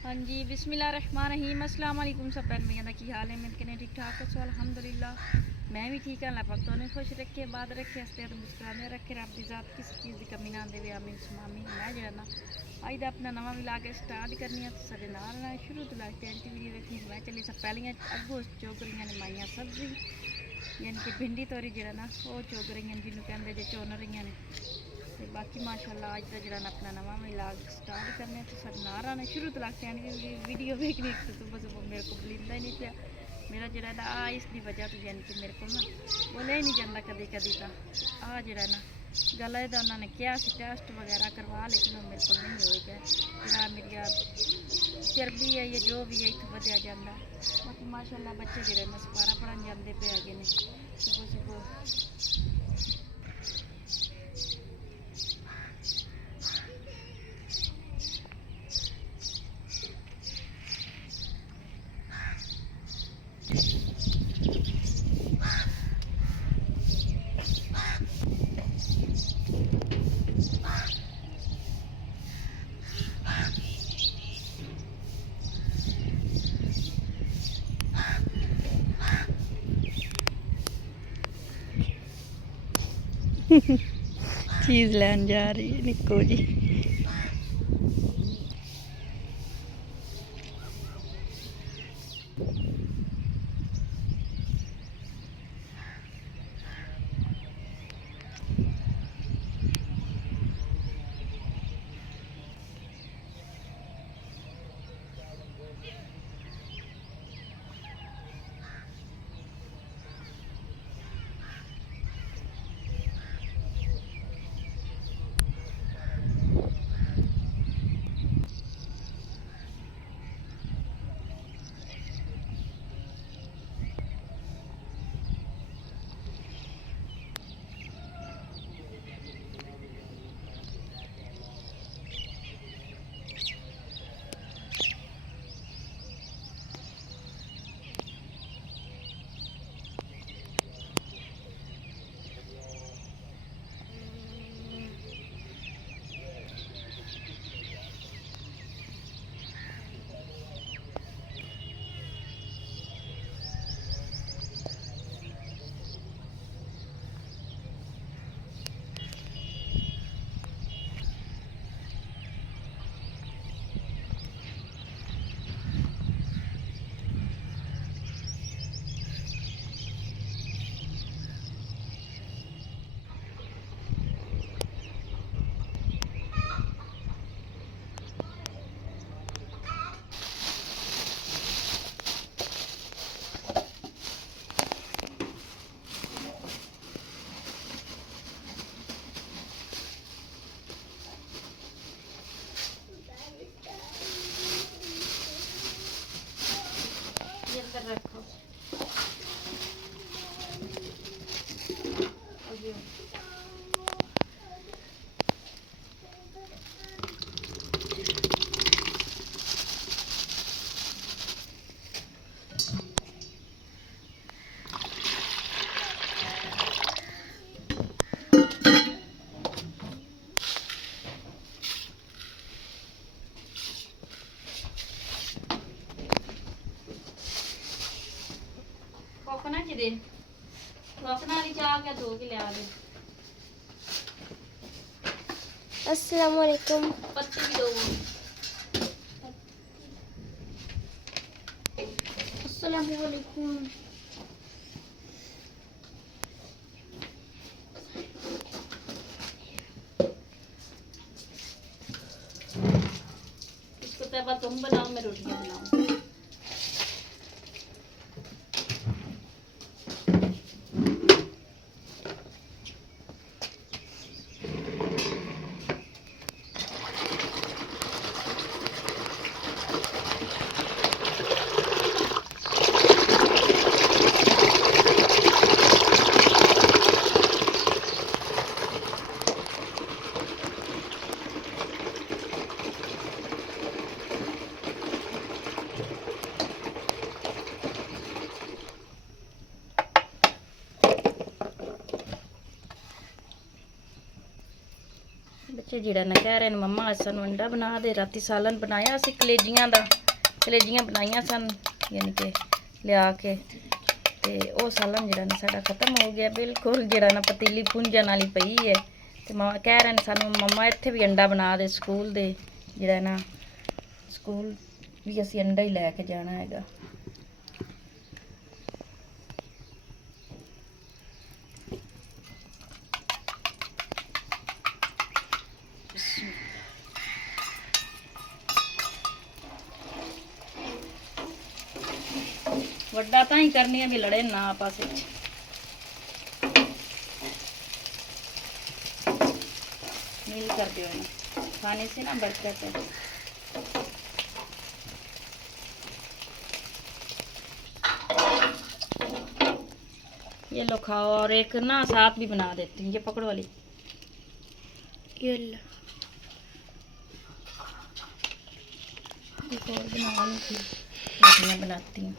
हाँ जी बिस्मिल्लाहिर्रहमानिर्रहीम अस्सलाम वालेकुम सब भैन भैया की हाल है मैं कहने ठीक ठाक हो अल्हम्दुलिल्लाह मैं भी ठीक हाँ। लपक तो खुश रखे बाद रखे हंसते तो मुस्कुराने रखे रब की ज़ात किसी चीज़ की कमी ना आवे आमीन सुमामी। मैं जो ना अज का अपना नवा विलाग स्टार्ट करनी है साढ़े नाल शुरू तो लास्ट एंड वीडियो देखनी। मैं चली सब पहलियाँ अगों चुग रही ने माइया सब्जी यानी कि भिंडी तोरी जो ना वो चुग रही हैं जिन्होंने कहते जो चुन रही ने। तो बाकी माशाल्लाह अज का जो अपना नवा विलाग स्टार्ट करने तो साढ़े नाल आने शुरू तो लास्ट एंड वीडियो देखनी। तो सुबह सुबह मेरे को बुलिंदा ही नहीं पाया मेरा जरा ना इसकी वजह तो यानी कि मेरे को ना बोलिया ही नहीं जाता कभी कभी। तो आ जरा ना गले का उन्होंने कहा टेस्ट वगैरह करवा लेकिन वो मेरे को नहीं होएगा जरा मेरी चर्बी है या जो भी है इतना बढ़िया जाता। बाकी माशाल्लाह बच्चे जोड़े ना सपारा पढ़न जाते पे है ने सुबह सुबह। चीज़ लैन जा रही है निक्को जी। रखो कोकना च दे कोकना वाली चाह क्या दो के लिया दे। अस्सलाम वालेकुम। पत्ती भी दो। अस्सलाम वालेकुम। इसको तब तुम बनाओ मैं रोटियां बनाऊं। ਬੱਚੇ ਜਿਹੜਾ ਨਾ ਕਹਿ ਰਹੇ ਨੇ ਮੰਮਾ ਅੱਜ ਸਾਨੂੰ ਅੰਡਾ ਬਣਾ ਦੇ। ਰਾਤੀ ਸਾਲਨ ਬਣਾਇਆ ਸੀ ਕਲੇਜੀਆਂ ਬਣਾਈਆਂ ਸਨ, ਯਾਨੀ ਕਿ ਲਿਆ ਕੇ, ਤੇ ਉਹ ਸਾਲਨ ਜਿਹੜਾ ਨਾ ਸਾਡਾ ਖਤਮ ਹੋ ਗਿਆ ਬਿਲਕੁਲ। ਜਿਹੜਾ ਨਾ ਪਤੀਲੀ ਪੁੰਜਣ ਵਾਲੀ ਪਈ ਹੈ, ਤੇ ਮਾਂ ਕਹਿ ਰਹੇ ਨੇ ਸਾਨੂੰ ਮੰਮਾ ਇੱਥੇ ਵੀ ਅੰਡਾ ਬਣਾ ਦੇ ਸਕੂਲ ਦੇ। ਜਿਹੜਾ ਨਾ ਸਕੂਲ ਵੀ ਅਸੀਂ ਅੰਡਾ ਹੀ ਲੈ ਕੇ ਜਾਣਾ ਹੈਗਾ। ਵੱਡਾ ਤਾਂ ਹੀ ਕਰਨੀ ਆ ਵੀ ਲੜੇ ਨਾ ਆਪਸ ਵਿੱਚ। मिल कर दियो ना, खाने से ना बरकत है। ये लो खाओ, और एक ना साथ भी बना देती हूँ, ये पकड़ो वाली। ये लो, एक और बना लूँ, रोटियाँ बनाती हूँ।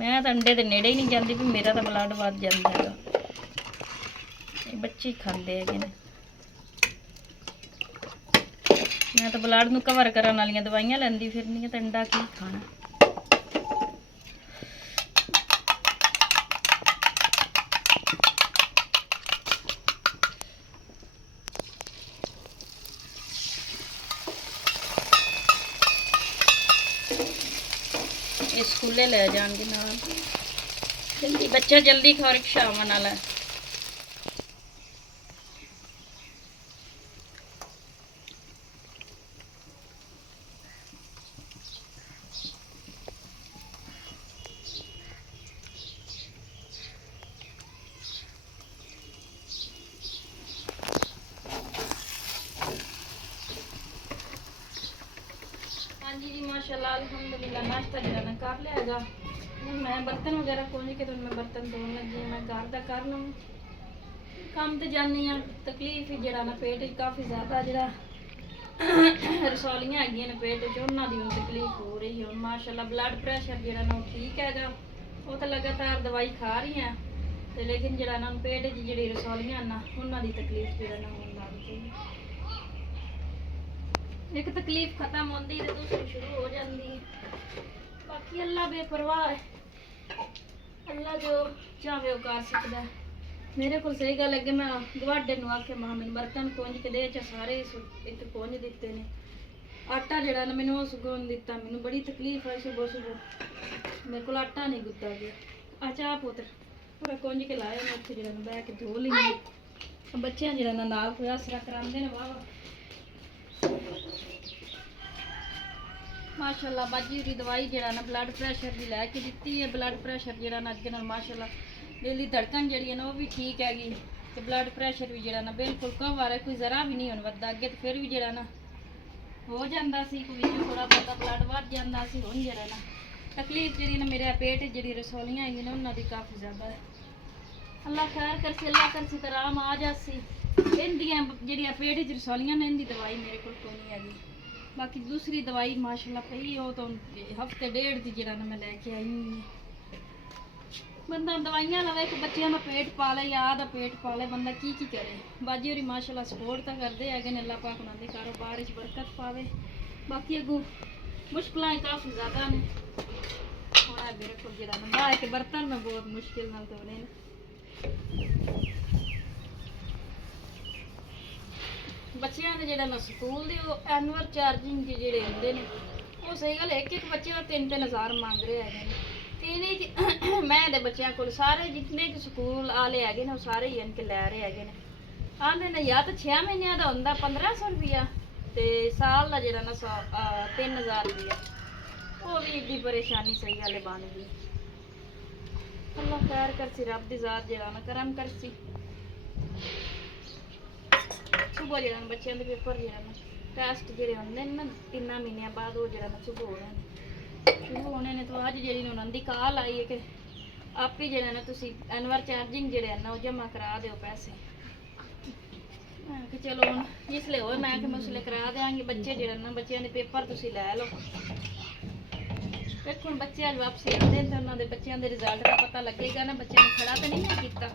मैं तो अंडे के नेड़े ही नहीं जाती भी मेरा तो ब्लड वध जाता है। ये बच्चे ही खाते है ने। मैं तो ब्लड नूं कवर करने वाली दवाइयां लैंदी फिरनी तो अंडा की खाना। स्कूले ले जाएंगे नाल, जल्दी बच्चा जल्दी खाओ, रिक्शा आवन वाला है। हाँ जी माशाल्लाह अल्हम्दुलिल्लाह नाश्ता जरा ना कर लिया हैगा। मैं बर्तन वगैरह कोनी के तो मैं बर्तन धोन लगी, मैं घर का कर लूँ काम तो जानी हाँ। तकलीफ ही जरा ना पेट काफ़ी ज़्यादा जरा रसौलियाँ हैगियां ने पेट च, उन्हां दी हुण तकलीफ हो रही है। माशाल्लाह ब्लड प्रैशर जरा ना ठीक हैगा, वो तो लगातार दवाई खा रही हैं, तो लेकिन जरा ना पेट च जिहड़ी रसौलियां ना उन्हां दी तकलीफ जरा ना होण लग गई। एक तकलीफ खत्म होती है तो दूसरी शुरू हो जाती है। बाकी अल्लाह बेपरवाह है, अल्लाह जो चाहे वो कर सकता है। मेरे को सही गल है कि मैं गवाडे नूं आखे मां मैनूं बर्तन पुंज के दे, सारे इत्थे पुंज दिते ने। आटा जड़ा ना मैनूं उस गुण दिता, मैनूं बड़ी तकलीफ है सुबह सुबह मेरे को आटा नहीं गुद्दा गया। आ चाह पुत्र पूरा कुंज के लाया मैं उत्थे जड़ा ना बह के धो लई। बच्चियां जड़ा ना नाल कोई आसरा करांदे ने वाह माशाल्लाह। बाजी दी दवाई जड़ा ना ब्लड प्रैशर दी लैके दित्ती है। ब्लड प्रैशर जड़ा ना अगे नाल माशाल्लाह दिल दी धड़कन जड़ी है ना वो भी ठीक हैगी, ते ब्लड प्रैशर भी जड़ा ना बिल्कुल कवर है, कोई जरा भी नहीं हुण वधदा। अगे तो फिर भी जड़ा ना हो जांदा सी, कोई थोड़ा बहुता ब्लड वध जांदा सी। हुण जड़ा ना तकलीफ जड़ी ना मेरे पेट जड़ी रसौलियां हैगी ना उन्हां दी काफ़ी ज़्यादा है। अल्लाह खैर करसी, अल्लाह करसी तो आराम आ जासी। इहदियां जड़ियां पेट च रसौलियां ने इहदी दवाई मेरे कोल कोई नहीं हैगी। बाकी दूसरी दवाई माशाल्लाह पई वो तो हफ्ते डेढ़ दी जड़ा ना मैं लैके आई हुई है। बंदा दवाइयां लवे कि बच्चों का पेट पाले या आदा पेट पाले, बंदा की करे। बाजी होरी माशाल्लाह सपोर्ट तो करते है, अल्लाह पाक उन्होंने कारोबार च बरकत पावे। बाकी अगू मुश्किलें काफ़ी ज़्यादा ने। हुण अगे रखो जड़ा ना बाहर के बर्तन में बहुत मुश्किल नाल धोने ने। बच्चों के जड़ा ना स्कूल के वो एनुअल चार्जिंग जोड़े होंगे ने वो सही गल एक एक बच्चे का 3-3 हज़ार मांग रहे हैं। तीन मैं दे बच्चों को सारे जितने स्कूल आले है ना वो सारे ही इनके लै रहे है आते ने या तो 6 महीनों का होंगे 1500 रुपया, तो साल का जरा ना 3000 रुपया। वो भी इतनी परेशानी सही गल बन गई। अल्लाह खैर करसी, रब दी जात जरा ना करम करसी। सुबह जरा बच्चों के पेपर जरा ना टेस्ट जोड़े होंगे ना 3 महीनों बाद वो जरा ना शुरू होने शुरू होने ने। तो अज जी उन्होंने कॉल आई है कि आप ही जरा ना तुसी एनुअल चार्जिंग जोड़े ना वो जमा करा दो पैसे। मैं कि चलो हम जिसले हो मैं कि मैं उसले करा देंगी। बच्चे जरा ना बच्चों के पेपर तुसी लै लो। ਵੇਖੋ ਹੁਣ ਬੱਚੇ ਅੱਜ ਵਾਪਸ ਆਉਂਦੇ ਨੇ ਤੇ ਉਹਨਾਂ ਦੇ ਬੱਚਿਆਂ ਦੇ ਰਿਜ਼ਲਟ ਦਾ ਪਤਾ ਲੱਗੇਗਾ ਨਾ, ਬੱਚਿਆਂ ਨੂੰ ਖੜਾ ਤਾਂ ਨਹੀਂ ਨਾ ਕੀਤਾ।